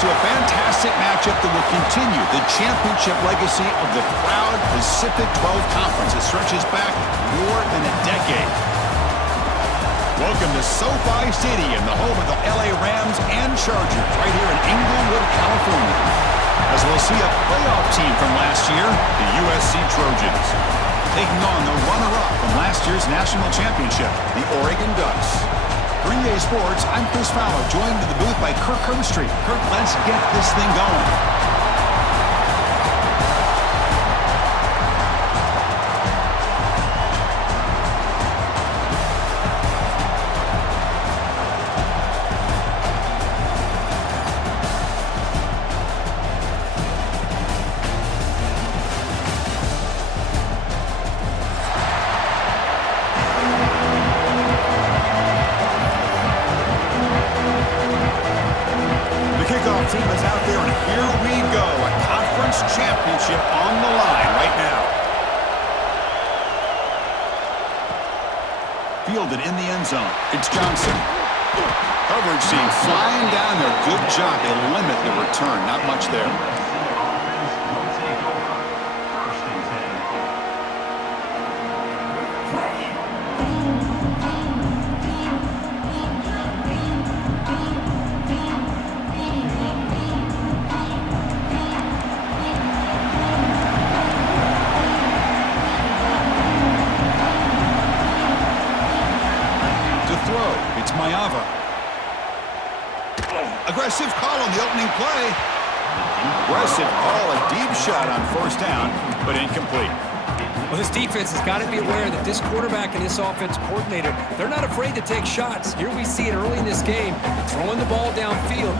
to a fantastic matchup that will continue the championship legacy of the proud Pacific 12 Conference. It stretches back more than a decade. Welcome to SoFi Stadium, the home of the LA Rams and Chargers, right here in Inglewood, California. As we'll see a playoff team from last year, the USC Trojans, taking on the runner-up from last year's national championship, the Oregon Ducks. Green Day Sports, I'm Chris Fowler, joined in the booth by Kirk Herbstreit. Kirk, let's get this thing going. Team is out there, and here we go. A conference championship on the line right now. Fielded in the end zone. It's Johnson. Coverage team flying down there. Good job. They limit the return. Not much there. It's Mayava. Aggressive call on the opening play. Aggressive call, a deep shot on first down, but incomplete. Well, this defense has got to be aware that this quarterback and this offensive coordinator, they're not afraid to take shots. Here we see it early in this game, throwing the ball downfield.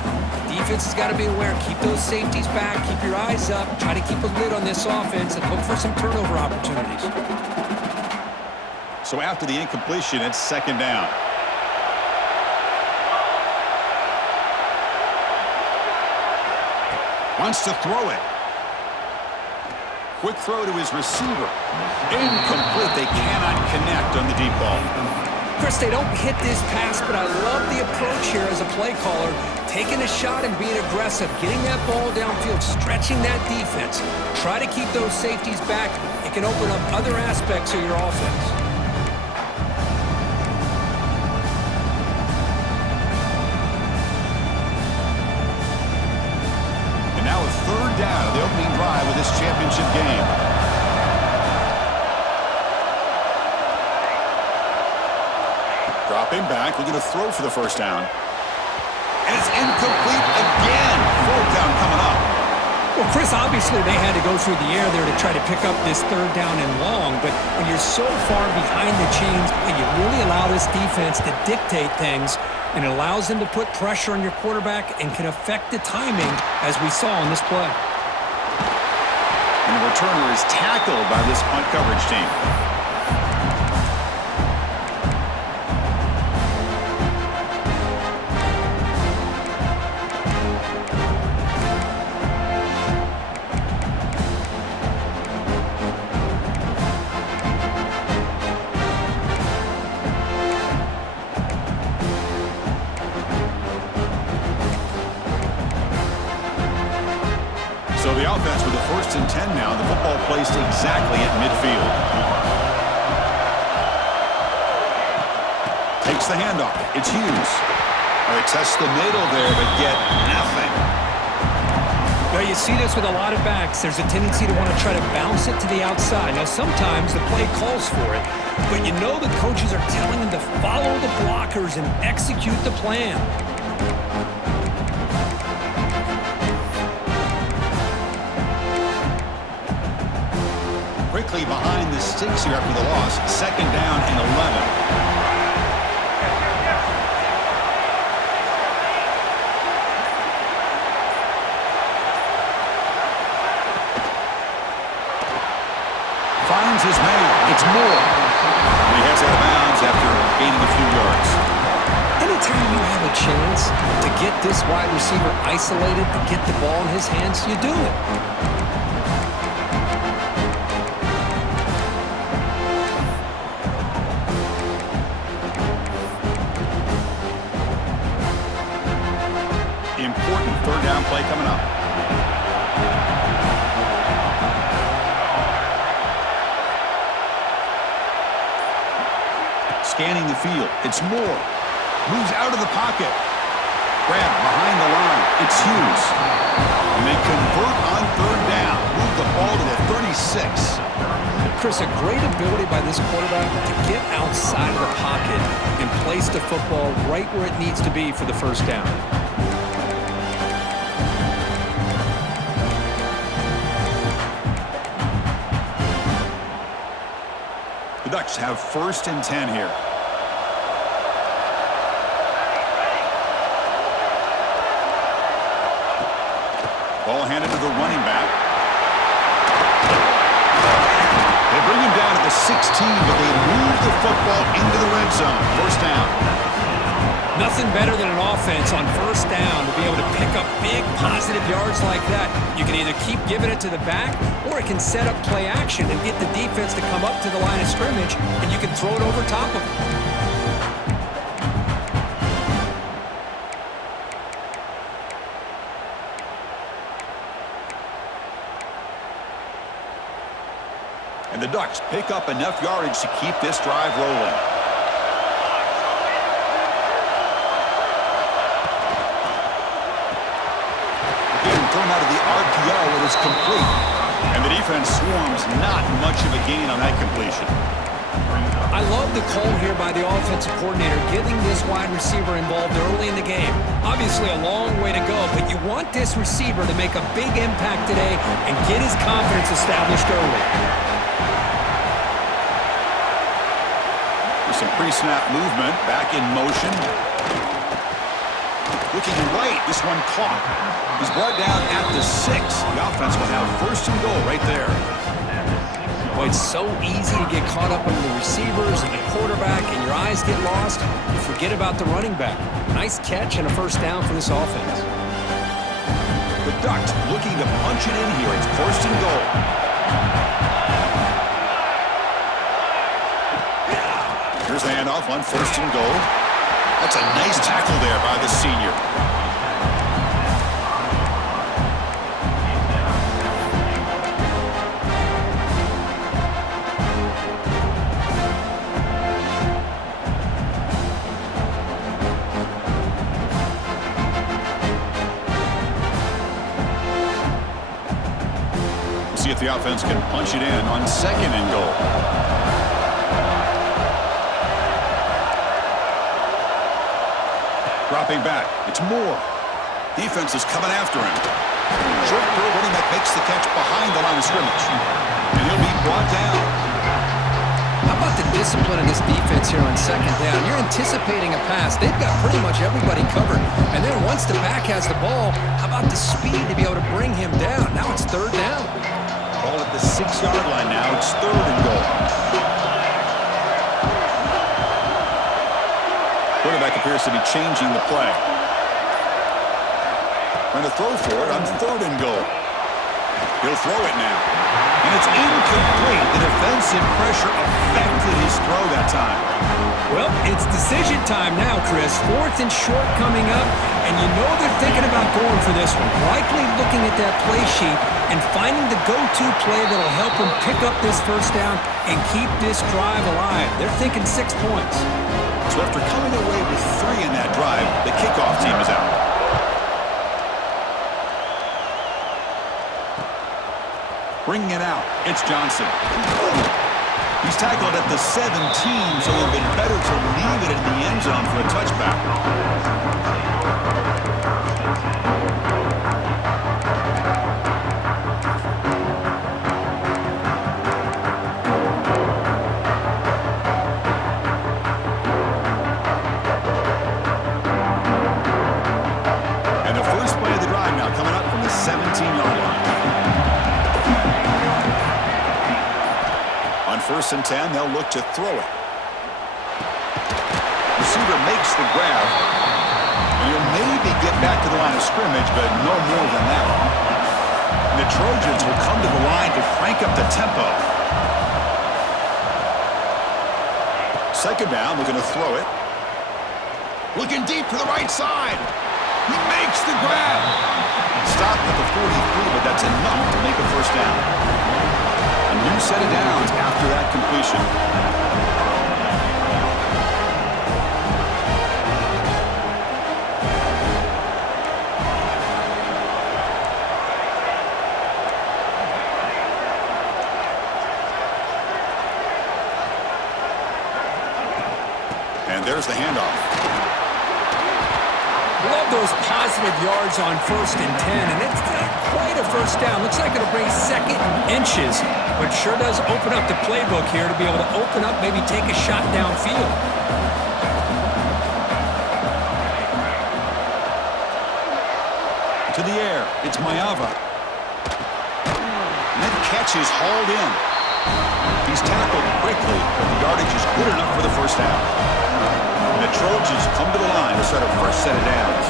The defense has got to be aware. Keep those safeties back. Keep your eyes up. Try to keep a lid on this offense and look for some turnover opportunities. So after the incompletion, it's second down. Wants to throw it. Quick throw to his receiver. Incomplete. They cannot connect on the deep ball. Chris, they don't hit this pass, but I love the approach here as a play caller. Taking a shot and being aggressive. Getting that ball downfield. Stretching that defense. Try to keep those safeties back. It can open up other aspects of your offense. Third down of the opening drive of this championship game. Dropping back, looking to throw for the first down. And it's incomplete again. Fourth down coming up. Well, Chris, obviously they had to go through the air there to try to pick up this third down and long, but when you're so far behind the chains, you really allow this defense to dictate things, and it allows them to put pressure on your quarterback and can affect the timing, as we saw on this play. And the returner is tackled by this punt coverage team. So the offense with the 1st and 10 now. The football placed exactly at midfield. Takes the handoff. It's Hughes. They test the middle there, but get nothing. Well, you see this with a lot of backs. There's a tendency to want to try to bounce it to the outside. Now, sometimes the play calls for it, but you know the coaches are telling them to follow the blockers and execute the plan. Quickly behind the sticks here after the loss. Second down and 11. Finds his man. It's Moore. And he heads out of bounds after gaining a few yards. Anytime you have a chance to get this wide receiver isolated, to get the ball in his hands, you do it. Important third down play scanning the field. It's Moore. Moves out of the pocket. Grab behind the line. It's Hughes. And they convert on third down. Move the ball to the 36. Chris, a great ability by this quarterback to get outside of the pocket and place the football right where it needs to be for the first down. The Ducks have 1st and 10 here. Ball handed to the running back. They bring him down at the 16, but they move the football into the red zone. 1st down. Nothing better than an offense on 1st down to be able to pick up big positive yards like that. You can either keep giving it to the back, or it can set up play action and get the defense to come up to the line of scrimmage, and you can throw it over top of them. And the Ducks pick up enough yardage to keep this drive rolling. Again, thrown out of the RPO, it is complete. And the defense swarms, not much of a gain on that completion. I love the call here by the offensive coordinator, getting this wide receiver involved early in the game. Obviously a long way to go, but you want this receiver to make a big impact today and get his confidence established early. Some pre-snap movement, back in motion. Looking right, this one caught. He's brought down at the 6. The offense will have 1st and goal right there. Boy, it's so easy to get caught up in the receivers and the quarterback, and your eyes get lost. You forget about the running back. Nice catch and a 1st down for this offense. The Ducks looking to punch it in here. It's 1st and goal. Here's the handoff on 1st and goal. That's a nice tackle there by the senior. We'll see if the offense can punch it in on 2nd and goal. Dropping back. It's Moore. Defense is coming after him. Short throw, running back makes the catch behind the line of scrimmage. And he'll be brought down. How about the discipline of this defense here on 2nd down? You're anticipating a pass. They've got pretty much everybody covered. And then once the back has the ball, how about the speed to be able to bring him down? Now it's 3rd down. Ball at the 6-yard line now. It's 3rd and goal. Quarterback appears to be changing the play. Trying to throw for it on 3rd and goal. He'll throw it now. And it's incomplete. The defensive pressure affected his throw that time. Well, it's decision time now, Chris. 4th and short coming up, and you know they're thinking about going for this one. Likely looking at that play sheet and finding the go-to play that'll help them pick up this 1st down and keep this drive alive. They're thinking 6 points. So after coming away with 3 in that drive, the kickoff team is out. Bringing it out, it's Johnson. He's tackled at the 17, so it would have been better to leave it in the end zone for a touchback. And the first play of the drive now coming up from the 17-yard line. On 1st and 10, they'll look to throw it. Receiver makes the grab. And he'll maybe get back to the line of scrimmage, but no more than that. And the Trojans will come to the line to crank up the tempo. 2nd down, looking to throw it. Looking deep to the right side. He makes the grab. Stopped at the 43, but that's enough to make a 1st down. A new set of downs after that completion. And there's the handoff. Love those positive yards on 1st and 10, and it's not quite a first down. Looks like it'll bring second inches, but sure does open up the playbook here to be able to open up, maybe take a shot downfield. To the air, it's Mayava. And that catch is hauled in. He's tackled quickly, but the yardage is good enough for the first down. And the Trojans come to the line to start a fresh set of downs.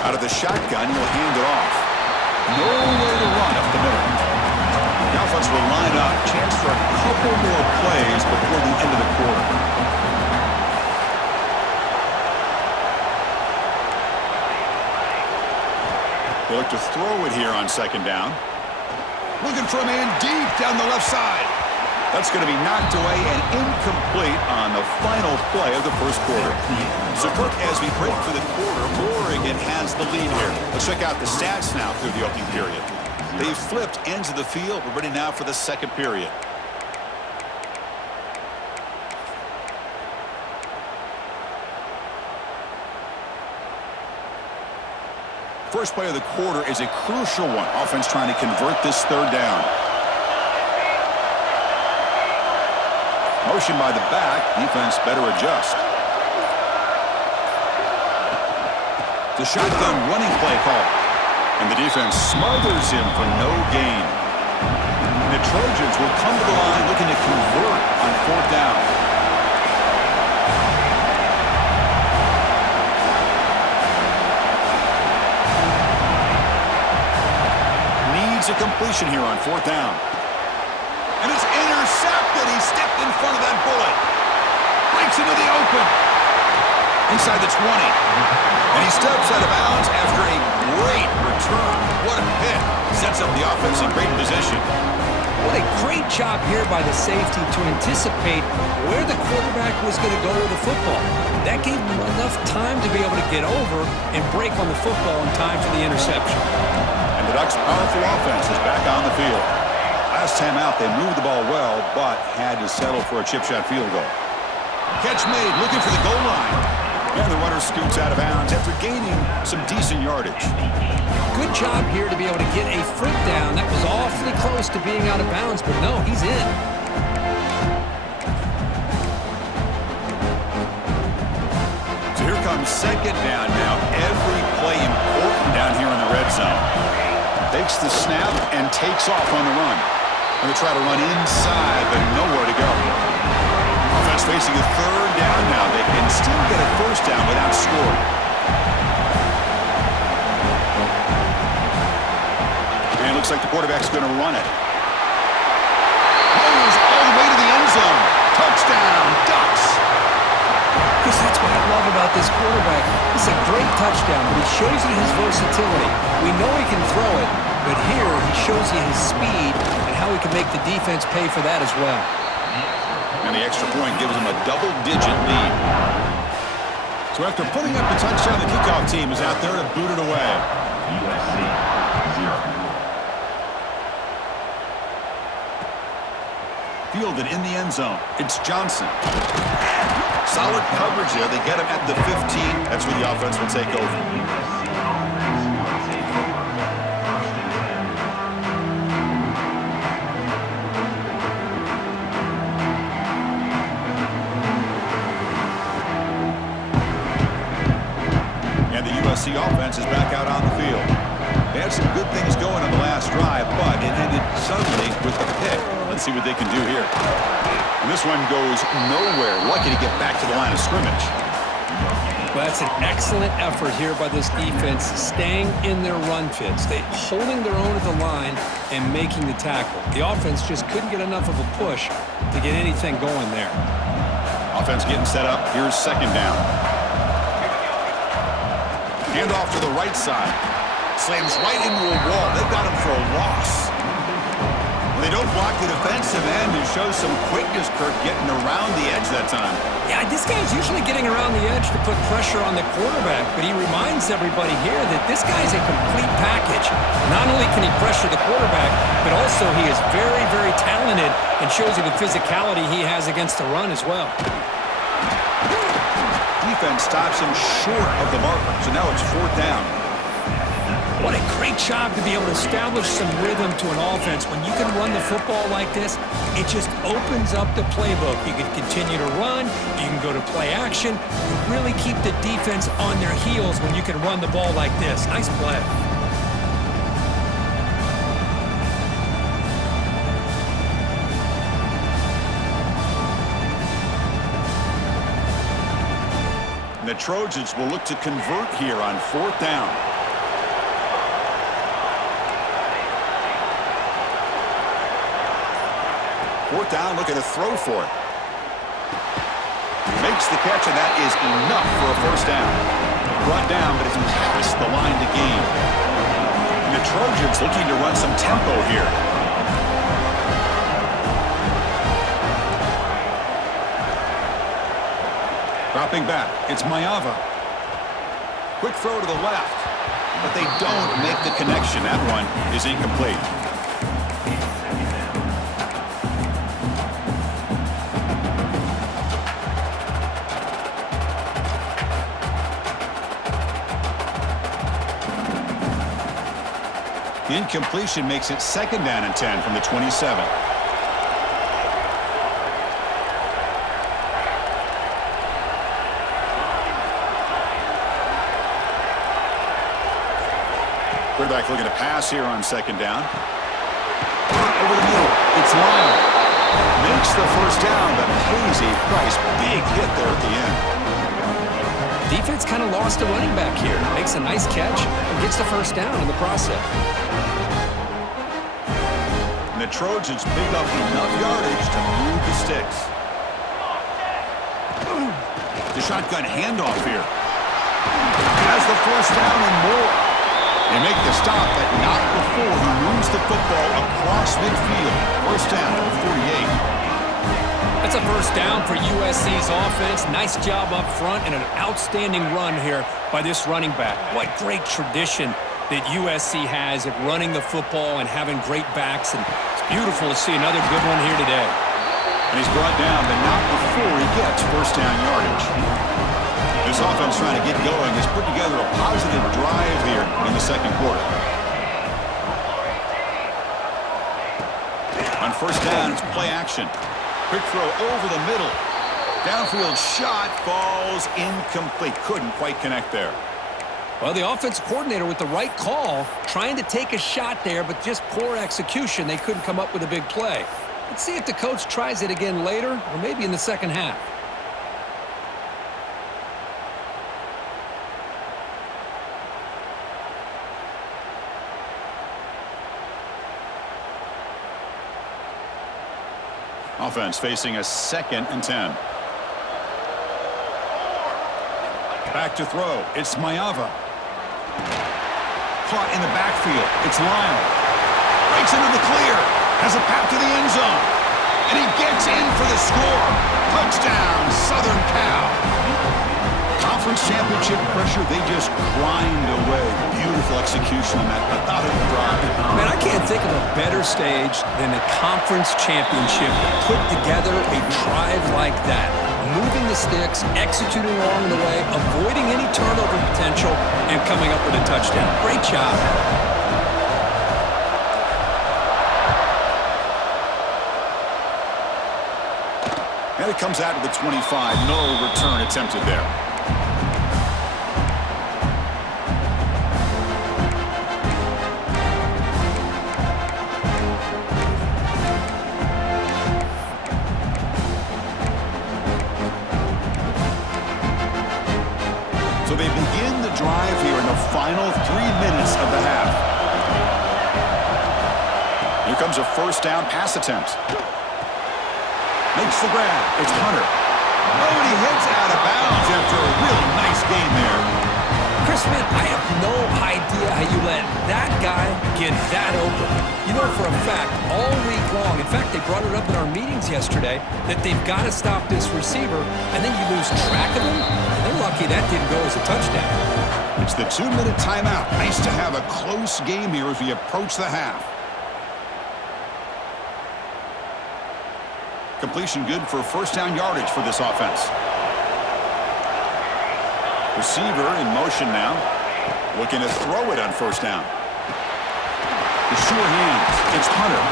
Out of the shotgun, he'll hand it off. Nowhere to run up the middle. The offense will line up. Chance for a couple more plays before the end of the quarter. They look to throw it here on 2nd down. Looking for a man deep down the left side. That's going to be knocked away and incomplete on the final play of the first quarter. So, Kirk, as we break for the quarter, Oregon has the lead here. Let's check out the stats now through the opening period. They've flipped ends of the field. We're ready now for the second period. First play of the quarter is a crucial one. Offense trying to convert this 3rd down. Motion by the back. Defense better adjust. The shotgun running play call. And the defense smothers him for no gain. And the Trojans will come to the line looking to convert on 4th down. A completion here on 4th down. And it's intercepted. He stepped in front of that bullet. Breaks into the open. Inside the 20. And he steps out of bounds after a great return. What a hit. Sets up the offense in great position. What a great job here by the safety to anticipate where the quarterback was going to go with the football. That gave him enough time to be able to get over and break on the football in time for the interception. And the Ducks' powerful offense is back on the field. Last time out, they moved the ball well, but had to settle for a chip shot field goal. Catch made, looking for the goal line. And the runner scoots out of bounds after gaining some decent yardage. Good job here to be able to get a foot down. That was awfully close to being out of bounds, but no, he's in. So here comes 2nd down now. Every play important down here in the red zone. Takes the snap and takes off on the run. Going to try to run inside, but nowhere to go. Offense facing a 3rd down now. They can still get a first down without scoring. And it looks like the quarterback's going to run it. Moves all the way to the end zone. Touchdown, Ducks. Because that's what I love about this quarterback. It's a great touchdown, but he shows you his versatility. We know he can throw it, but here he shows you his speed and how he can make the defense pay for that as well. And the extra point gives him a double-digit lead. So after putting up the touchdown, the kickoff team is out there to boot it away. USC 0. Fielded in the end zone. It's Johnson. Solid coverage there. They get him at the 15. That's where the offense will take over. And the USC offense is back out on the field. They had some good things going on the last drive, but it ended suddenly with the pick. Let's see what they can do here. And this one goes nowhere. Lucky to get back to the line of scrimmage. Well, that's an excellent effort here by this defense, staying in their run fits. They holding their own at the line and making the tackle. The offense just couldn't get enough of a push to get anything going there. Offense getting set up. Here's 2nd down. Hand off to the right side. Slams right into a wall. They've got him for a loss. They don't block the defensive end who shows some quickness, Kirk, getting around the edge that time. Yeah, this guy's usually getting around the edge to put pressure on the quarterback, but he reminds everybody here that this guy's a complete package. Not only can he pressure the quarterback, but also he is very, very talented and shows you the physicality he has against the run as well. Defense stops him short of the marker, so now it's 4th down. What a great job to be able to establish some rhythm to an offense. When you can run the football like this, it just opens up the playbook. You can continue to run. You can go to play action. You really keep the defense on their heels when you can run the ball like this. Nice play. And the Trojans will look to convert here on 4th down. Fourth down, looking to throw for it. Makes the catch, and that is enough for a 1st down. Brought down, but it's past the line to gain. And the Trojans looking to run some tempo here. Dropping back, it's Mayava. Quick throw to the left, but they don't make the connection. That one is incomplete. The incompletion makes it 2nd down and 10 from the 27. Quarterback looking to pass here on 2nd down. Over the middle, it's Lyle. Makes the 1st down, but pays a price. Big hit there at the end. Defense kind of lost a running back here. Makes a nice catch and gets the 1st down in the process. And the Trojans pick up enough yardage to move the sticks. The shotgun handoff here. Has the 1st down and more. They make the stop, but not before he moves the football across midfield. 1st down at the 48. That's a 1st down for USC's offense. Nice job up front and an outstanding run here by this running back. What great tradition that USC has at running the football and having great backs. And it's beautiful to see another good one here today. And he's brought down, but not before he gets 1st down yardage. This offense trying to get going has put together a positive drive here in the 2nd quarter. On 1st down, it's play action. Quick throw over the middle. Downfield shot falls incomplete. Couldn't quite connect there. Well, the offensive coordinator with the right call, trying to take a shot there, but just poor execution. They couldn't come up with a big play. Let's see if the coach tries it again later, or maybe in the 2nd half. Offense facing a 2nd and 10. Back to throw. It's Mayava. Caught in the backfield. It's Lyle. Breaks into the clear. Has a path to the end zone. And he gets in for the score. Touchdown, Southern Cal. Conference championship pressure, they just grind away. Beautiful execution on that methodical drive. Man, I can't think of a better stage than the conference championship to put together a drive like that. Moving the sticks, executing along the way, avoiding any turnover potential, and coming up with a touchdown. Great job. And it comes out to the 25. No return attempted there. So they begin the drive here in the final 3 minutes of the half. Here comes a 1st down pass attempt. Makes the grab. It's Hunter. Oh, and he heads out of bounds after a really nice game there. Chris, man, I have no idea how you let that guy get that open. You know for a fact, all week long, in fact, they brought it up in our meetings yesterday, that they've got to stop this receiver, and then you lose track of him, and they're lucky that didn't go as a touchdown. It's the 2-minute timeout. Nice to have a close game here as we approach the half. Completion good for first down yardage for this offense. Receiver in motion now. Looking to throw it on first down. The sure hands. It's Hunter.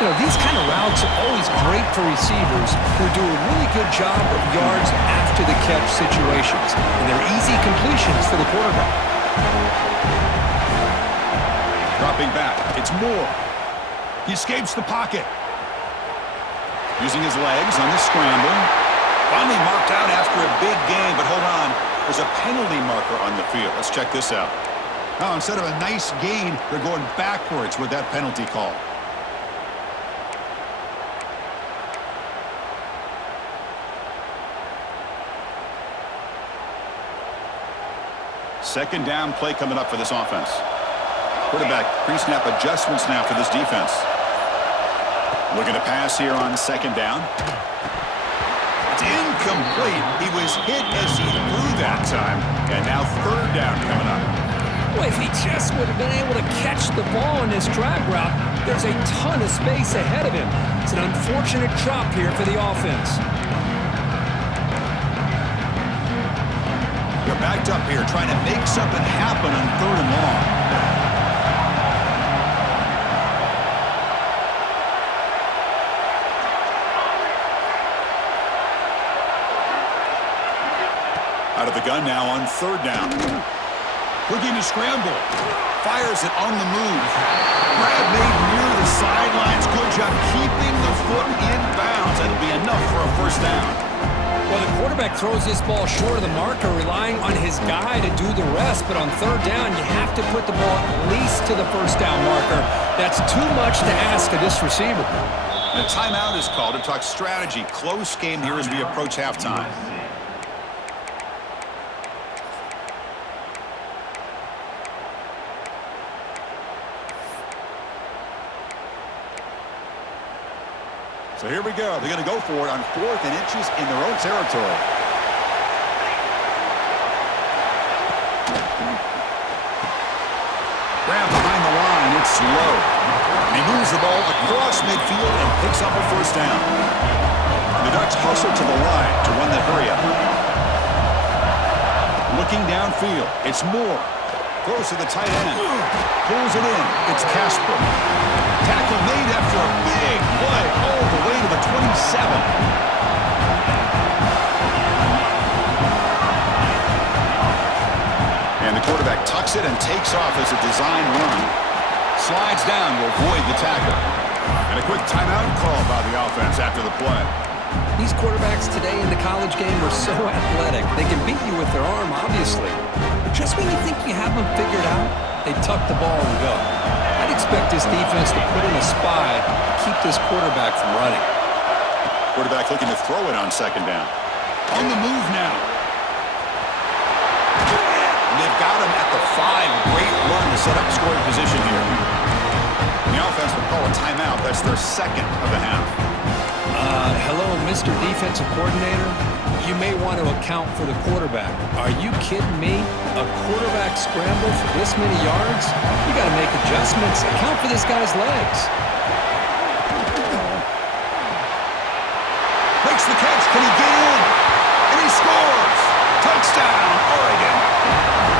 You know, these kind of routes are always great for receivers who do a really good job of yards after the catch situations. And they're easy completions for the quarterback. Dropping back. It's Moore. He escapes the pocket. Using his legs on the scramble. Finally marked out after a big gain, but hold on. There's a penalty marker on the field. Let's check this out. Oh, instead of a nice gain, they're going backwards with that penalty call. Second down play coming up for this offense. Quarterback pre-snap adjustments now for this defense. Looking to pass here on second down. It's incomplete. He was hit as he threw that time. And now third down coming up. Well, if he just would have been able to catch the ball in this drag route, there's a ton of space ahead of him. It's an unfortunate drop here for the offense. They're backed up here trying to make something happen on third and long. Out of the gun now on third down. Looking to scramble. Fires it on the move. Grab made near the sidelines. Good job keeping the foot in bounds. That'll be enough for a first down. Well, the quarterback throws this ball short of the marker, relying on his guy to do the rest. But on third down, you have to put the ball at least to the first down marker. That's too much to ask of this receiver. The timeout is called to talk strategy. Close game here as we approach halftime. So here we go. They're going to go for it on 4th and inches in their own territory. Grab behind the line. It's low. And he moves the ball across midfield and picks up a first down. The Ducks hustle to the line to run the hurry up. Looking downfield. It's Moore. Throws to the tight end. Pulls it in. It's Casper. Tackle made after a big play all the way to the 27. And the quarterback tucks it and takes off as a design run. Slides down to avoid the tackle. And a quick timeout call by the offense after the play. These quarterbacks today in the college game are so athletic. They can beat you with their arm, obviously. But just when you think you have them figured out, they tuck the ball and go. I'd expect this defense to put in a spy to keep this quarterback from running. Quarterback looking to throw it on second down. On the move now. And they've got him at the 5. Great run to set up scoring position here. And the offense will call a timeout. That's their second of the half. Hello, Mr. Defensive Coordinator. You may want to account for the quarterback. Are you kidding me? A quarterback scramble for this many yards? You got to make adjustments. Account for this guy's legs. Makes the catch. Can he get in? And he scores. Touchdown, Oregon.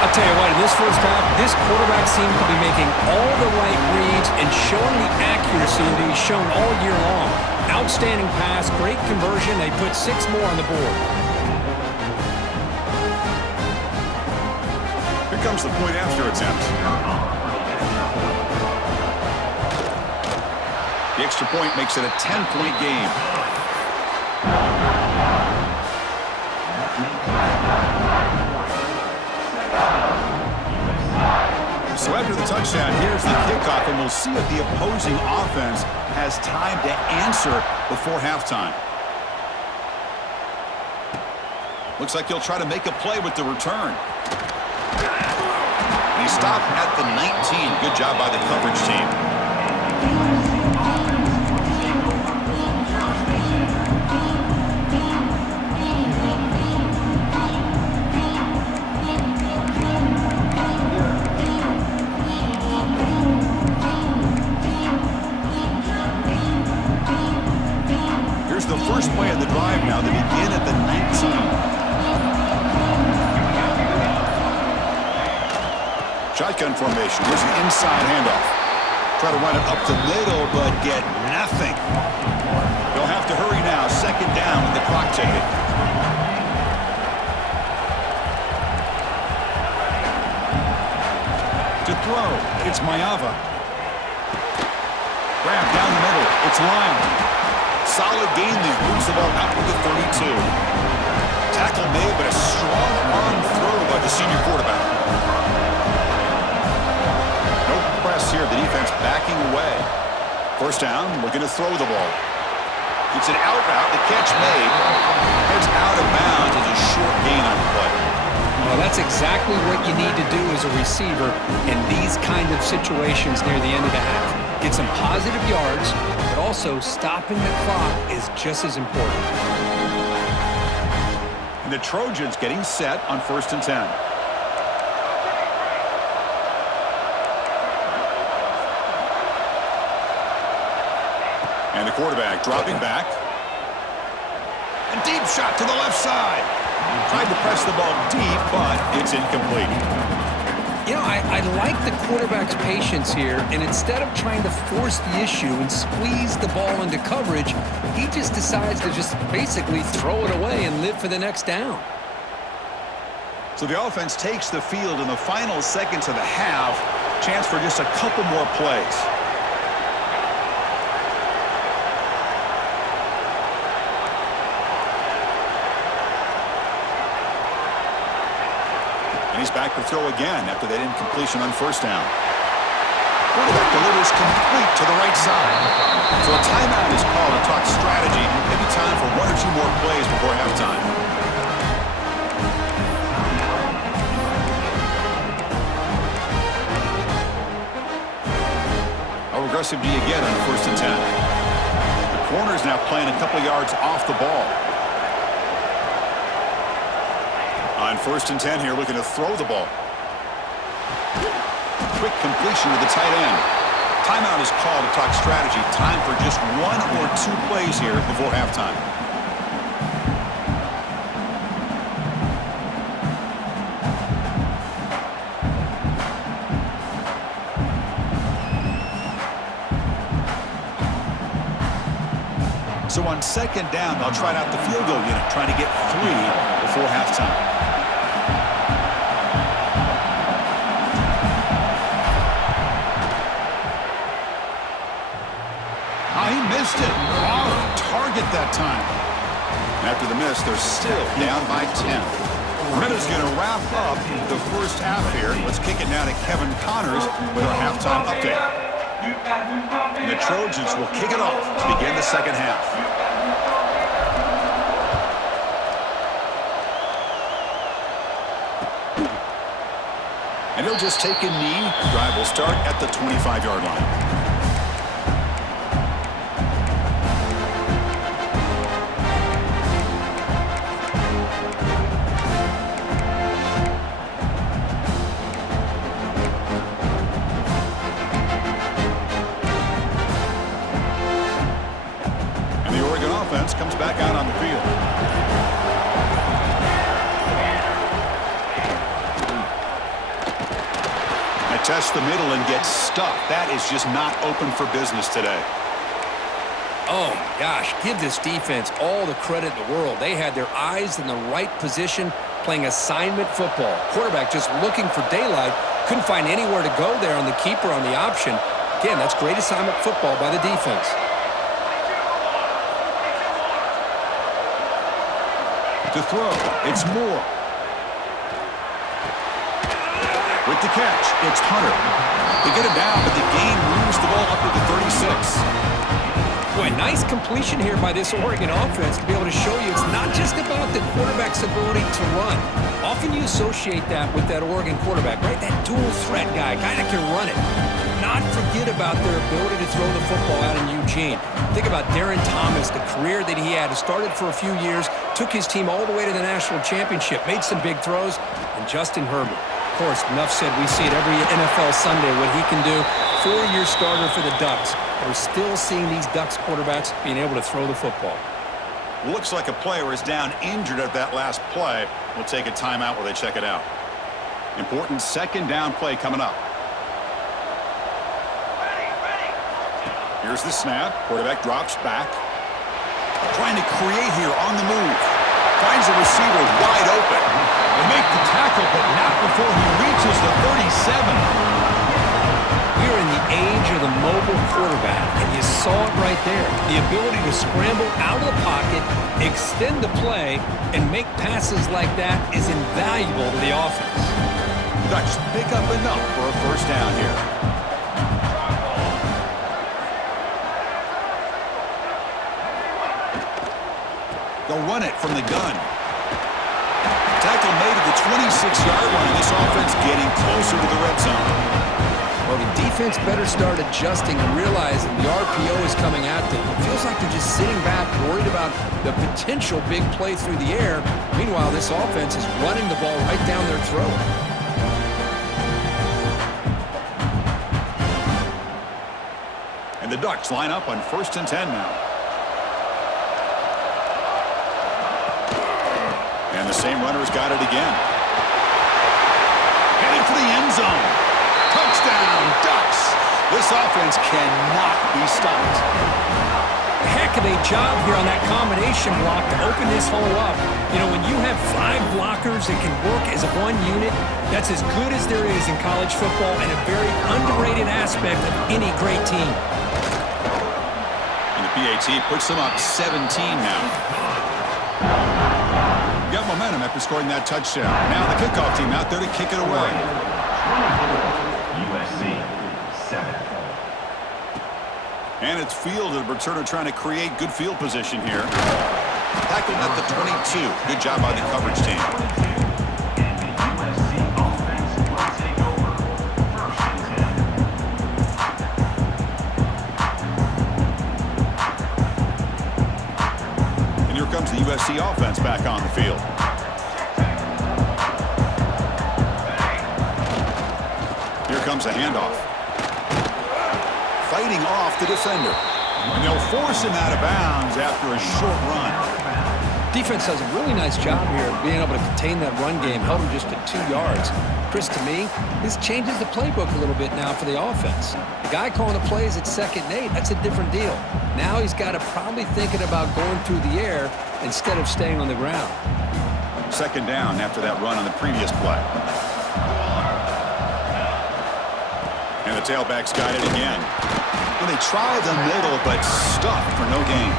I'll tell you what, in this first half, this quarterback seems to be making all the right reads and showing the accuracy that he's shown all year long. Outstanding pass, great conversion. They put 6 more on the board. Here comes the point after attempt. The extra point makes it a 10-point game. So after the touchdown, here's the kickoff, and we'll see if the opposing offense has time to answer before halftime. Looks like he'll try to make a play with the return. He stopped at the 19. Good job by the coverage team. Here's the first play of the drive now. They begin at the 19. Shotgun formation. Here's the inside handoff. Try to run it up the middle, but get nothing. They'll have to hurry now. Second down with the clock ticking. To throw, it's Mayava. Grab down the middle. It's Lyon. Solid gain there. Moves the ball out with the 32. Tackle made, but a strong arm throw by the senior quarterback. Here, the defense backing away. First down, looking to throw the ball. It's an out route. The catch made. Heads out of bounds as a short gain on the play. Well, that's exactly what you need to do as a receiver in these kind of situations near the end of the half. Get some positive yards, but also stopping the clock is just as important. And the Trojans getting set on 1st and 10. And the quarterback dropping back. A deep shot to the left side. Tried to press the ball deep, but it's incomplete. You know, I like the quarterback's patience here, and instead of trying to force the issue and squeeze the ball into coverage, he just decides to just basically throw it away and live for the next down. So the offense takes the field in the final seconds of the half. Chance for just a couple more plays. He's back to throw again after that incompletion on 1st down. Quarterback delivers complete to the right side. So a timeout is called to talk strategy. Maybe time for 1 or 2 more plays before halftime. How aggressive do you get on 1st and 10? The corner's now playing a couple yards off the ball. On 1st and 10 here, looking to throw the ball. Quick completion to the tight end. Timeout is called to talk strategy. Time for just 1 or 2 plays here before halftime. So on 2nd down, they'll try out the field goal unit, trying to get 3 before halftime. He missed it. Off target that time. And after the miss, they're still down by 10. Retta's going to wrap up the first half here. Let's kick it now to Kevin Connors with our halftime update. And the Trojans will kick it off to begin the second half. And he'll just take a knee. The drive will start at the 25-yard line. Comes back out on the field. They test the middle and get stuffed. That is just not open for business today. Oh, my gosh. Give this defense all the credit in the world. They had their eyes in the right position, playing assignment football. Quarterback just looking for daylight. Couldn't find anywhere to go there on the keeper on the option. Again, that's great assignment football by the defense. To throw, it's Moore. With the catch, it's Hunter. They get it down, but the gain moves the ball up to the 36. Boy, nice completion here by this Oregon offense to be able to show you it's not just about the quarterback's ability to run. Often you associate that with that Oregon quarterback, right? That dual threat guy that can run it. Not forget about their ability to throw the football out in Eugene. Think about Darren Thomas, the career that he had. Started for a few years, took his team all the way to the national championship, made some big throws, and Justin Herbert. Of course, enough said, we see it every NFL Sunday what he can do. 4-year starter for the Ducks. We're still seeing these Ducks quarterbacks being able to throw the football. Looks like a player is down injured at that last play. We'll take a timeout while they check it out. Important second down play coming up. Here's the snap. Quarterback drops back. Trying to create here on the move. Finds the receiver wide open. They make the tackle, but not before he reaches the 37. We're in the age of the mobile quarterback, and you saw it right there. The ability to scramble out of the pocket, extend the play, and make passes like that is invaluable to the offense. Ducks pick up enough for a first down here. They'll run it from the gun. Tackle made at the 26-yard line. This offense getting closer to the red zone. Well, the defense better start adjusting and realizing the RPO is coming at them. It feels like they're just sitting back, worried about the potential big play through the air. Meanwhile, this offense is running the ball right down their throat. And the Ducks line up on 1st and 10 now. And the same runner's got it again. Heading for the end zone. Touchdown, Ducks. This offense cannot be stopped. Heck of a job here on that combination block to open this hole up. You know, when you have 5 blockers that can work as one unit, that's as good as there is in college football and a very underrated aspect of any great team. And the PAT puts them up 17 now. Got momentum after scoring that touchdown. Now the kickoff team out there to kick it away. USC 7. And it's fielded. Returner trying to create good field position here. Tackled at the 22. Good job by the coverage team. And the USC offense will take over 1st and 10. And here comes the USC offense back on the field. Here comes a handoff. Fighting off the defender. And they'll force him out of bounds after a short run. Defense does a really nice job here of being able to contain that run game, held him just at 2 yards. Chris, to me, this changes the playbook a little bit now for the offense. The guy calling the plays at 2nd and 8, that's a different deal. Now he's got to probably thinking about going through the air instead of staying on the ground. 2nd down after that run on the previous play. And the tailback's got it again. Well, they try the middle, but stuffed for no gain.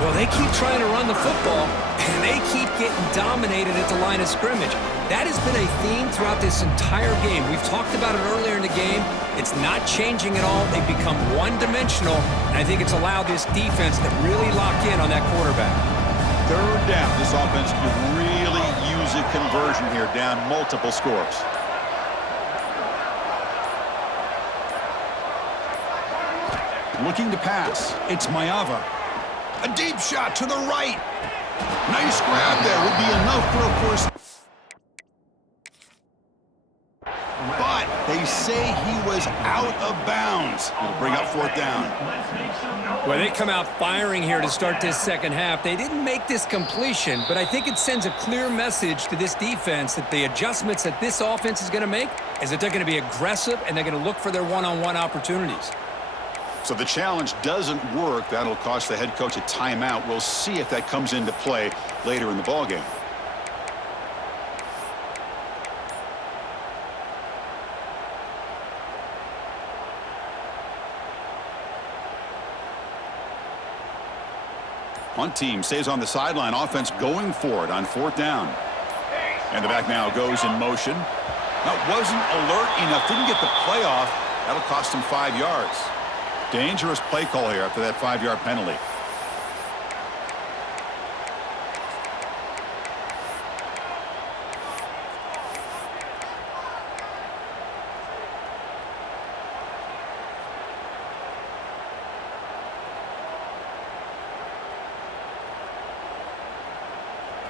Well, they keep trying to run the football, and they keep getting dominated at the line of scrimmage. That has been a theme throughout this entire game. We've talked about it earlier in the game. It's not changing at all. They've become one-dimensional, and I think it's allowed this defense to really lock in on that quarterback. 3rd down. This offense could really use a conversion here, down multiple scores. Looking to pass. It's Mayava. A deep shot to the right. Nice grab there. Would be enough for a first. But they say he was out of bounds. It'll bring up 4th down. Well, they come out firing here to start this second half. They didn't make this completion, but I think it sends a clear message to this defense that the adjustments that this offense is going to make is that they're going to be aggressive and they're going to look for their one-on-one opportunities. So the challenge doesn't work. That'll cost the head coach a timeout. We'll see if that comes into play later in the ballgame. Punt team stays on the sideline. Offense going for it on 4th down. And the back now goes in motion. That wasn't alert enough. Didn't get the play off. That'll cost him 5 yards. Dangerous play call here after that 5-yard penalty.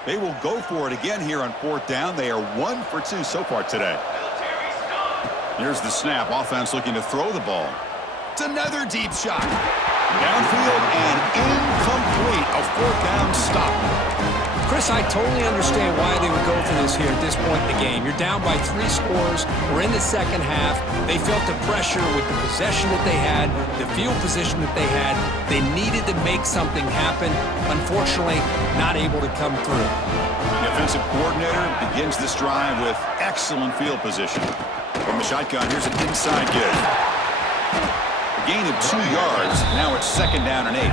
They will go for it again here on 4th down. They are 1 for 2 so far today. Here's the snap. Offense looking to throw the ball. It's another deep shot. Downfield and incomplete. A 4th down stop. Chris, I totally understand why they would go for this here at this point in the game. You're down by 3 scores. We're in the second half. They felt the pressure with the possession that they had, the field position that they had. They needed to make something happen. Unfortunately, not able to come through. The offensive coordinator begins this drive with excellent field position. From the shotgun, here's an inside give. A gain of 2 yards. Now it's 2nd down and 8.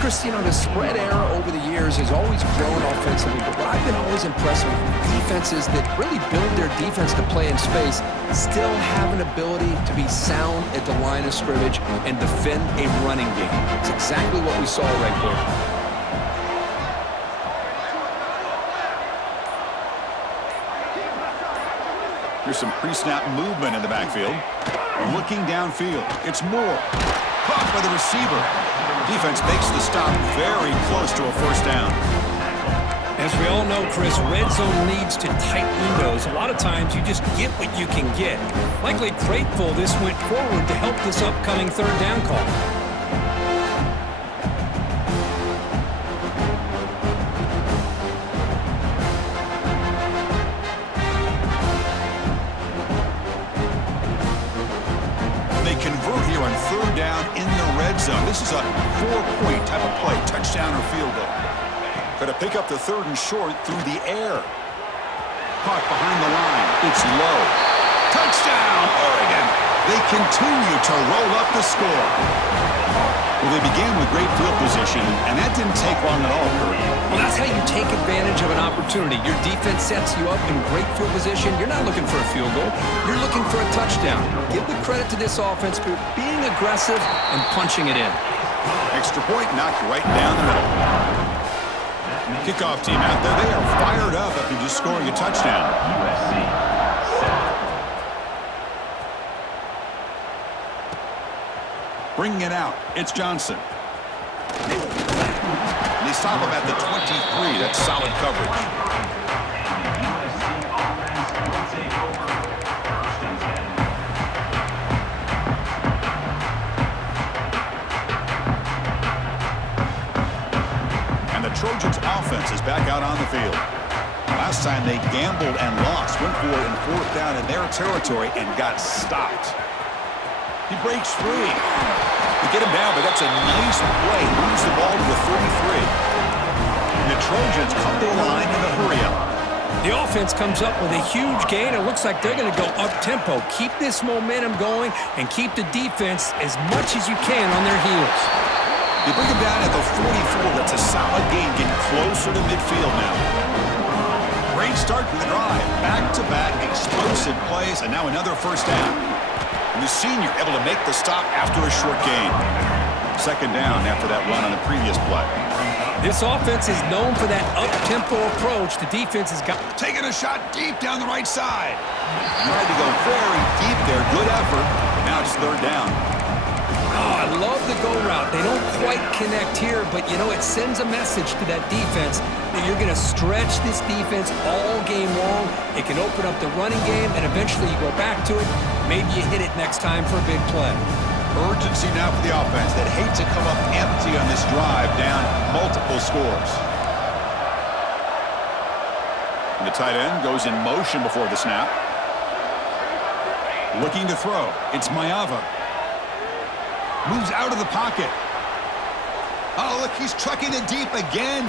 Chris, you know, the spread era over the years has always grown offensively, but what I've been always impressed with defenses that really build their defense to play in space still have an ability to be sound at the line of scrimmage and defend a running game. It's exactly what we saw right there. Here's some pre-snap movement in the backfield. Looking downfield. It's Moore. Caught by the receiver. Defense makes the stop very close to a 1st down. As we all know, Chris, red zone leads to tight windows. A lot of times you just get what you can get. Likely grateful this went forward to help this upcoming 3rd down call. Convert here on 3rd down in the red zone. This is a 4-point type of play, touchdown or field goal. Got to pick up the 3rd and short through the air. Caught behind the line. It's low. Touchdown, Oregon. They continue to roll up the score. Well, they began with great field position, and that didn't take long at all, Curry. Well, that's how you take advantage of an opportunity. Your defense sets you up in great field position. You're not looking for a field goal. You're looking for a touchdown. Give the credit to this offense for being aggressive and punching it in. Extra point knocked right down the middle. Kickoff team out there. They are fired up after just scoring a touchdown. Bringing it out. It's Johnson. They stop him at the 23. That's solid coverage. And the Trojans' offense is back out on the field. Last time they gambled and lost. Went for it in 4th down in their territory and got stopped. He breaks free. They get him down, but that's a nice play. Moves the ball to the 33. And the Trojans come to the line in a hurry-up. The offense comes up with a huge gain. It looks like they're going to go up-tempo. Keep this momentum going and keep the defense as much as you can on their heels. They bring him down at the 44. That's a solid gain, getting closer to midfield now. Great start for the drive. Back-to-back explosive plays, and now another 1st down. And the senior able to make the stop after a short gain. 2nd down after that run on the previous play. This offense is known for that up-tempo approach. The defense has got... Taking a shot deep down the right side. Tried to go very deep there. Good effort. Now it's 3rd down. Oh, I love the go route. They don't quite connect here, but, you know, it sends a message to that defense that you're going to stretch this defense all game long. It can open up the running game, and eventually you go back to it. Maybe you hit it next time for a big play. Urgency now for the offense that hate to come up empty on this drive, down multiple scores. And the tight end goes in motion before the snap. Looking to throw. It's Mayava. Moves out of the pocket. Oh, look, he's trucking it deep again.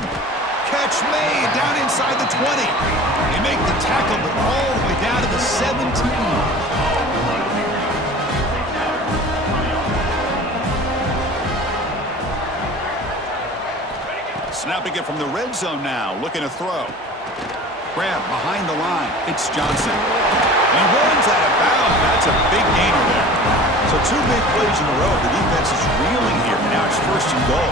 Catch made down inside the 20. They make the tackle, but all the way down to the 17. Snapping it from the red zone now, looking to throw. Grab behind the line. It's Johnson. He runs out of bounds. That's a big gainer there. So 2 big plays in a row. The defense is reeling here. Now it's 1st and goal.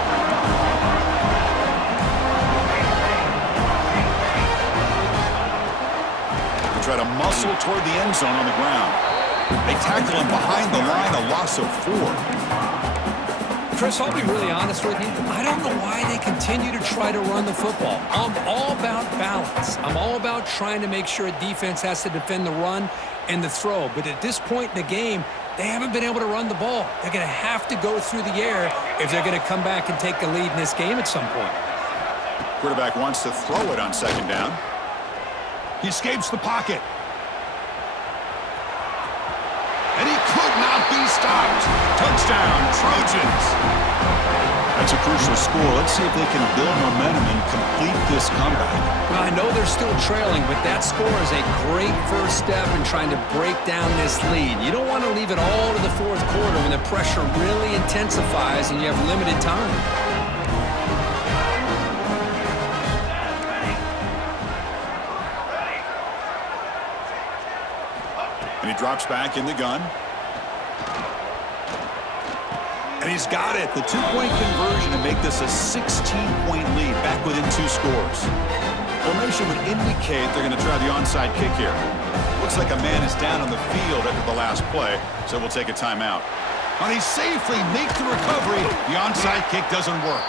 They try to muscle toward the end zone on the ground. They tackle him behind the line, a loss of 4. Chris, I'll be really honest with you. I don't know why they continue to try to run the football. I'm all about balance. I'm all about trying to make sure a defense has to defend the run and the throw. But at this point in the game, they haven't been able to run the ball. They're going to have to go through the air if they're going to come back and take the lead in this game at some point. Quarterback wants to throw it on 2nd down. He escapes the pocket. And he could not be stopped. Touchdown, Trojans. That's a crucial score. Let's see if they can build momentum and complete this comeback. Well, I know they're still trailing, but that score is a great first step in trying to break down this lead. You don't want to leave it all to the 4th quarter when the pressure really intensifies and you have limited time. And he drops back in the gun. And he's got it. The 2-point conversion to make this a 16-point lead, back within 2 scores. Formation would indicate they're going to try the onside kick here. Looks like a man is down on the field after the last play, so we'll take a timeout. And he safely makes the recovery. The onside kick doesn't work.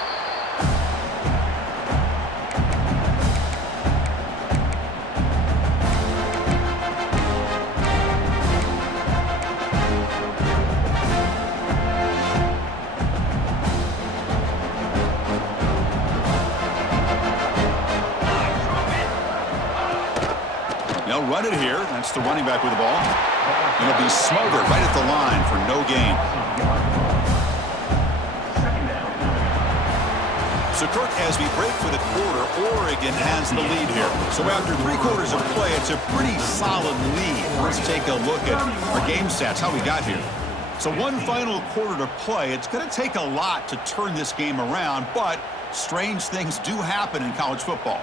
They'll run it here. That's the running back with the ball. It'll be smothered right at the line for no gain. So, Kirk, as we break for the quarter, Oregon has the lead here. So after 3 quarters of play, it's a pretty solid lead. Let's take a look at our game stats, how we got here. So 1 final quarter to play. It's going to take a lot to turn this game around, but strange things do happen in college football.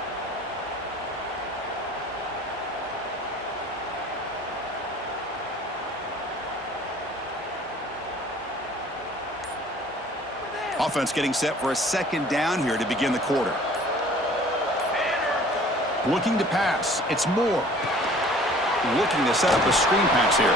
Offense getting set for a 2nd down here to begin the quarter. Looking to pass. It's Moore. Looking to set up a screen pass here.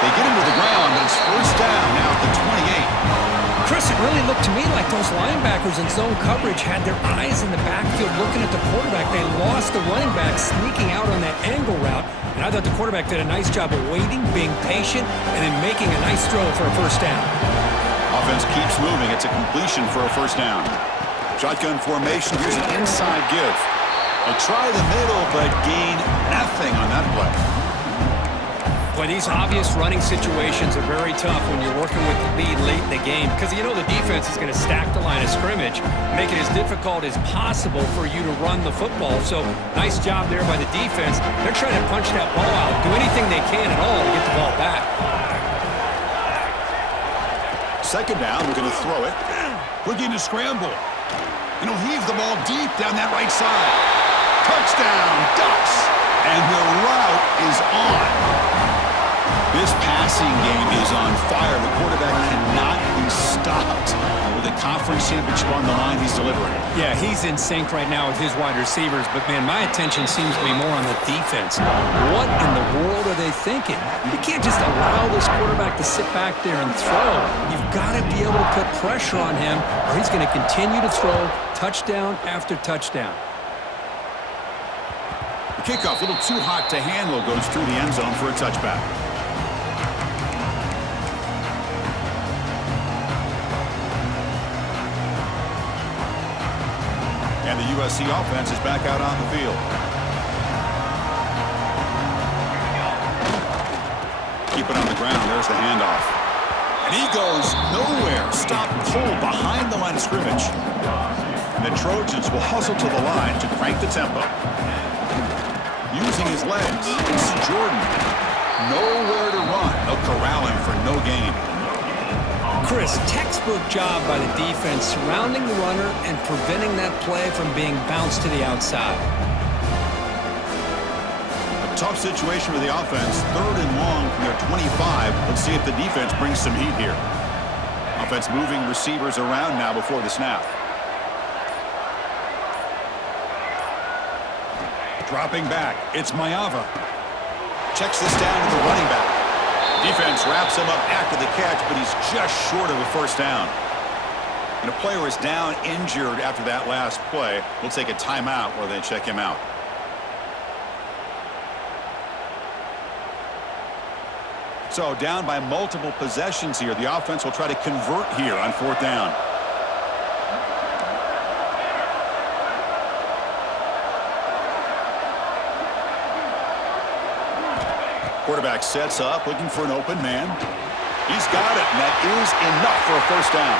They get him to the ground, but it's 1st down now at the 28. Chris, it really looked to me like those linebackers in zone coverage had their eyes in the backfield looking at the quarterback. They lost the running back sneaking out on that angle route. And I thought the quarterback did a nice job of waiting, being patient, and then making a nice throw for a 1st down. Offense keeps moving. It's a completion for a 1st down. Shotgun formation. Here's an inside give. They try the middle, but gain nothing on that play. Boy, these obvious running situations are very tough when you're working with the lead late in the game because you know the defense is going to stack the line of scrimmage, make it as difficult as possible for you to run the football. So nice job there by the defense. They're trying to punch that ball out, do anything they can at all to get the ball back. 2nd down, we're going to throw it. Looking to scramble. And he'll heave the ball deep down that right side. Touchdown, Ducks! And the route is on. This passing game is on fire. The quarterback cannot be stopped. With a conference championship on the line, he's delivering. Yeah, he's in sync right now with his wide receivers, but man, my attention seems to be more on the defense. What in the world are they thinking? You can't just allow this quarterback to sit back there and throw. You've got to be able to put pressure on him, or he's going to continue to throw touchdown after touchdown. The kickoff, a little too hot to handle, goes through the end zone for a touchback. And the USC offense is back out on the field. Keep it on the ground. There's the handoff. And he goes nowhere. Stop cold behind the line of scrimmage. And the Trojans will hustle to the line to crank the tempo. Using his legs. It's Jordan. Nowhere to run. They'll corral him for no gain. Chris, textbook job by the defense surrounding the runner and preventing that play from being bounced to the outside. The Tough situation for the offense. 3rd and long from their 25. Let's see if the defense brings some heat here. Offense moving receivers around now before the snap. Dropping back. It's Mayava. Checks this down to the running back. Defense wraps him up after the catch, but he's just short of a first down. And a player is down injured after that last play. We'll take a timeout while they check him out. So down by multiple possessions here. The offense will try to convert here on 4th down. Quarterback sets up, looking for an open man. He's got it, and that is enough for a first down.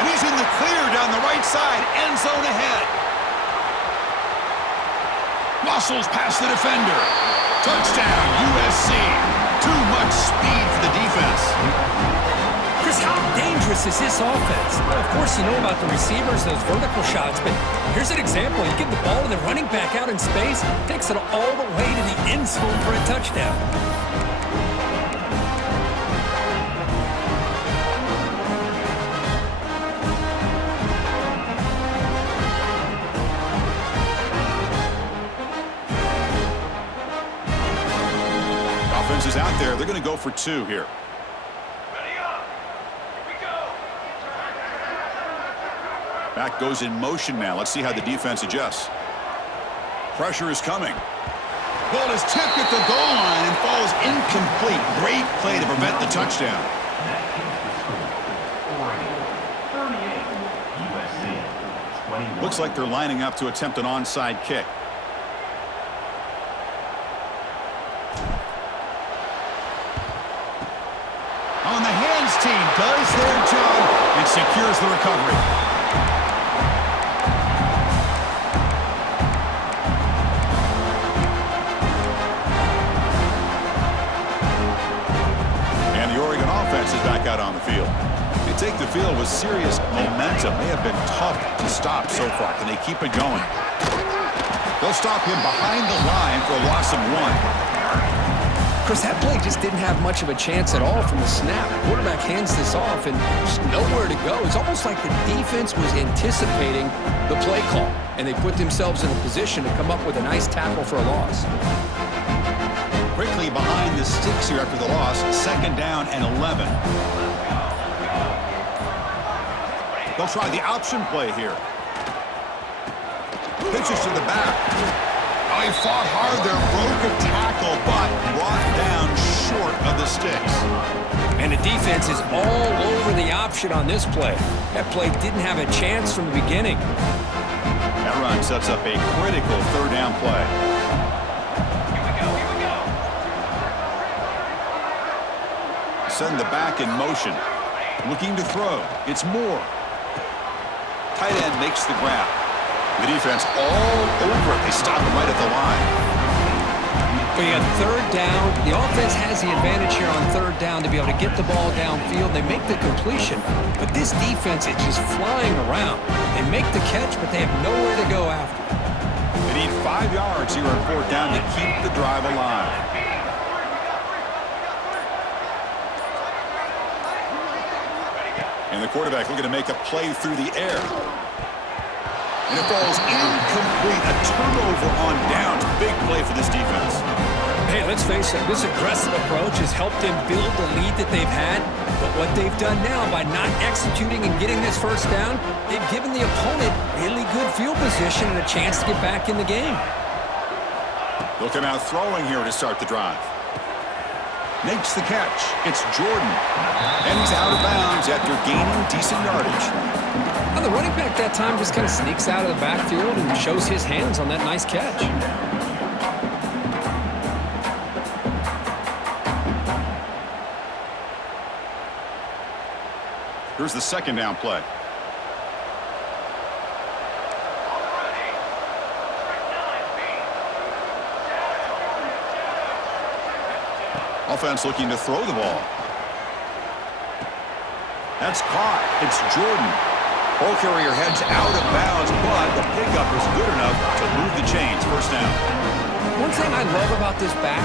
And he's in the clear down the right side, end zone ahead. Muscles past the defender. Touchdown, USC. Too much speed for the defense. Chris, how dangerous is this offense? Well, of course, you know about the receivers, those vertical shots, but here's an example. You give the ball to the running back out in space, takes it all the way to the end zone for a touchdown. Offense is out there. They're going to go for 2 here. Back goes in motion now. Let's see how the defense adjusts. Pressure is coming. Ball is tipped at the goal line and falls incomplete. Great play to prevent the touchdown. Looks like they're lining up to attempt an onside kick. On the hands team does their job and secures the recovery. Out on the field. They take the field with serious momentum. They have been tough to stop so far. Can they keep it going? They'll stop him behind the line for a loss of 1. Chris, that play just didn't have much of a chance at all from the snap. The quarterback hands this off and there's nowhere to go. It's almost like the defense was anticipating the play call, and they put themselves in a position to come up with a nice tackle for a loss. Quickly behind the sticks here after the loss. 2nd down and 11. They'll try the option play here. Pitches to the back. Oh, he fought hard there, broke a tackle, but brought down short of the sticks. And the defense is all over the option on this play. That play didn't have a chance from the beginning. That run sets up a critical 3rd down play. Send the back in motion. Looking to throw. It's Moore. Tight end makes the grab. The defense all over it. They stop him right at the line. We got 3rd down. The offense has the advantage here on 3rd down to be able to get the ball downfield. They make the completion, but this defense is just flying around. They make the catch, but they have nowhere to go after. They need 5 yards here on 4th down to keep the drive alive. And the quarterback looking to make a play through the air. And it falls incomplete. A turnover on downs. Big play for this defense. Hey, let's face it, this aggressive approach has helped them build the lead that they've had. But what they've done now by not executing and getting this first down, they've given the opponent really good field position and a chance to get back in the game. They'll come out throwing here to start the drive. Makes the catch. It's Jordan. And he's out of bounds after gaining decent yardage. Well, the running back that time just kind of sneaks out of the backfield and shows his hands on that nice catch. Here's the 2nd down play. Offense looking to throw the ball. That's caught. It's Jordan. Ball carrier heads out of bounds, but the pickup is good enough to move the chains. First down. One thing I love about this back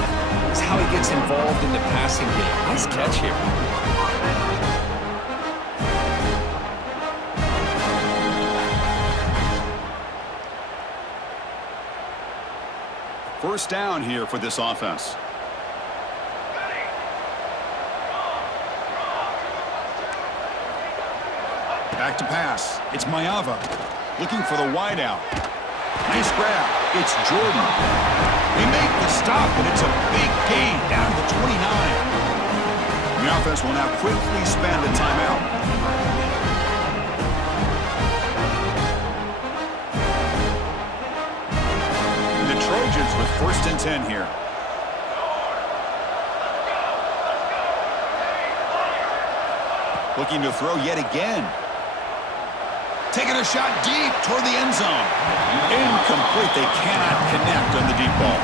is how he gets involved in the passing game. Nice catch here. First down here for this offense. Back to pass. It's Mayava. Looking for the wideout. Nice grab. It's Jordan. They make the stop, and it's a big gain down to the 29. The offense will now quickly spend a timeout. The Trojans with 1st and 10 here. Looking to throw yet again. Taking a shot deep toward the end zone. Incomplete. They cannot connect on the deep ball.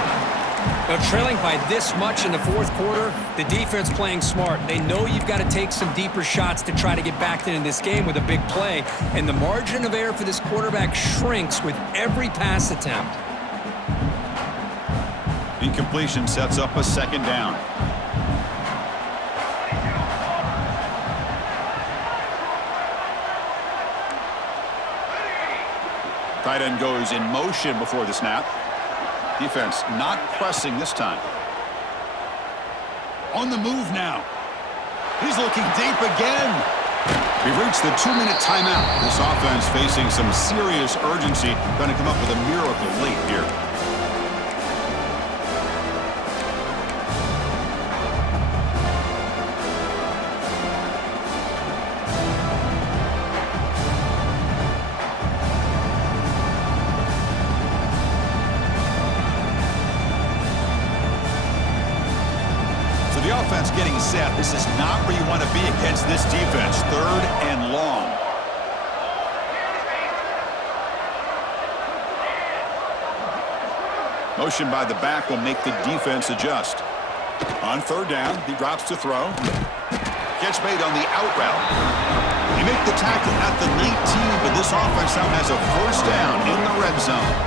But trailing by this much in the 4th quarter, the defense playing smart. They know you've got to take some deeper shots to try to get back into this game with a big play. And the margin of error for this quarterback shrinks with every pass attempt. Incompletion sets up a 2nd down. Tight end goes in motion before the snap. Defense not pressing this time. On the move now. He's looking deep again. We've reached the 2-minute timeout. This offense facing some serious urgency. Going to come up with a miracle late here. The offense getting set. This is not where you want to be against this defense. 3rd and long. Motion by the back will make the defense adjust. On 3rd down, he drops to throw. Catch made on the out route. They make the tackle at the 19, but this offense now has a 1st down in the red zone.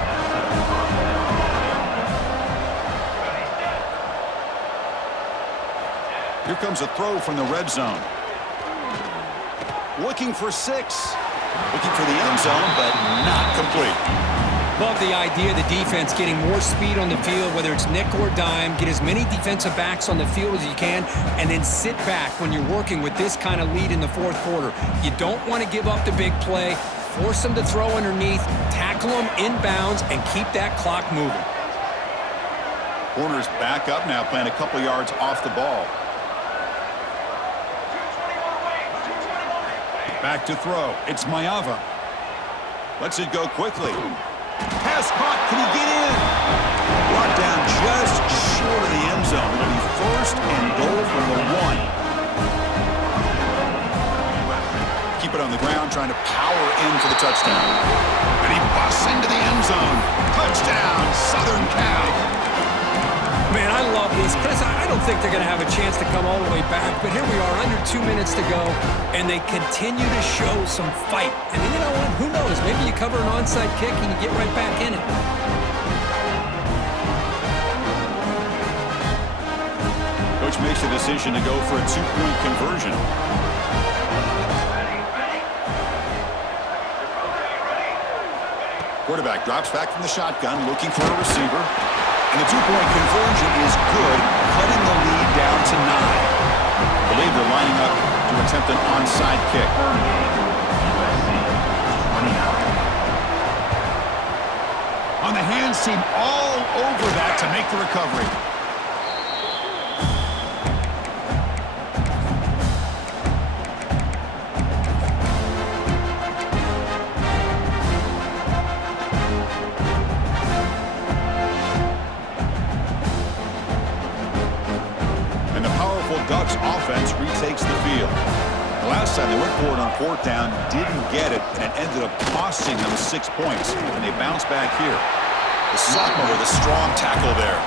Here comes a throw from the red zone. Looking for 6. Looking for the end zone, but not complete. Love the idea of the defense getting more speed on the field, whether it's nickel or dime. Get as many defensive backs on the field as you can, and then sit back when you're working with this kind of lead in the 4th quarter. You don't want to give up the big play. Force them to throw underneath, tackle them inbounds, and keep that clock moving. Corners back up now, playing a couple yards off the ball. Back to throw. It's Mayava. Lets it go quickly. Pass caught. Can he get in? Brought down just short of the end zone. It'll be 1st and goal from the 1. Keep it on the ground, trying to power in for the touchdown. And he busts into the end zone. Touchdown, Southern Cal. Man, I love these. Chris, I don't think they're going to have a chance to come all the way back, but here we are, under 2 minutes to go, and they continue to show some fight. And you know what? Who knows? Maybe you cover an onside kick and you get right back in it. Coach makes the decision to go for a 2-point conversion. Quarterback drops back from the shotgun, looking for a receiver. And the 2-point conversion is good, cutting the lead down to 9. I believe they're lining up to attempt an onside kick. On the hands team, all over that to make the recovery. Ducks offense retakes the field. The last time they went forward on 4th down, didn't get it, and it ended up costing them 6 points. And they bounce back here. The sophomore with a strong tackle there.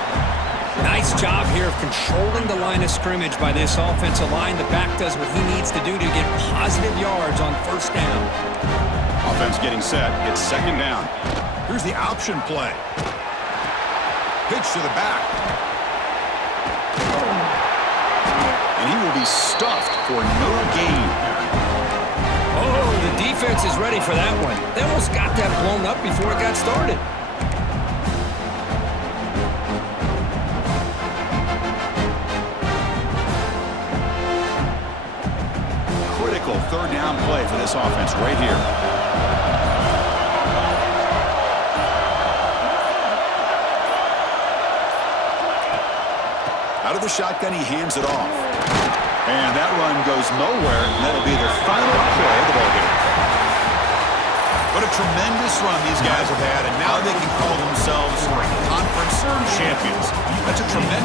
Nice job here of controlling the line of scrimmage by this offensive line. The back does what he needs to do to get positive yards on 1st down. Offense getting set. It's 2nd down. Here's the option play. Pitch to the back. And he will be stuffed for no gain. Oh, the defense is ready for that one. They almost got that blown up before it got started. Critical third down play for this offense right here. Out of the shotgun, he hands it off. And that run goes nowhere, and that'll be their final play of the ballgame. What a tremendous run these guys have had, and now they can call themselves conference champions. That's a tremendous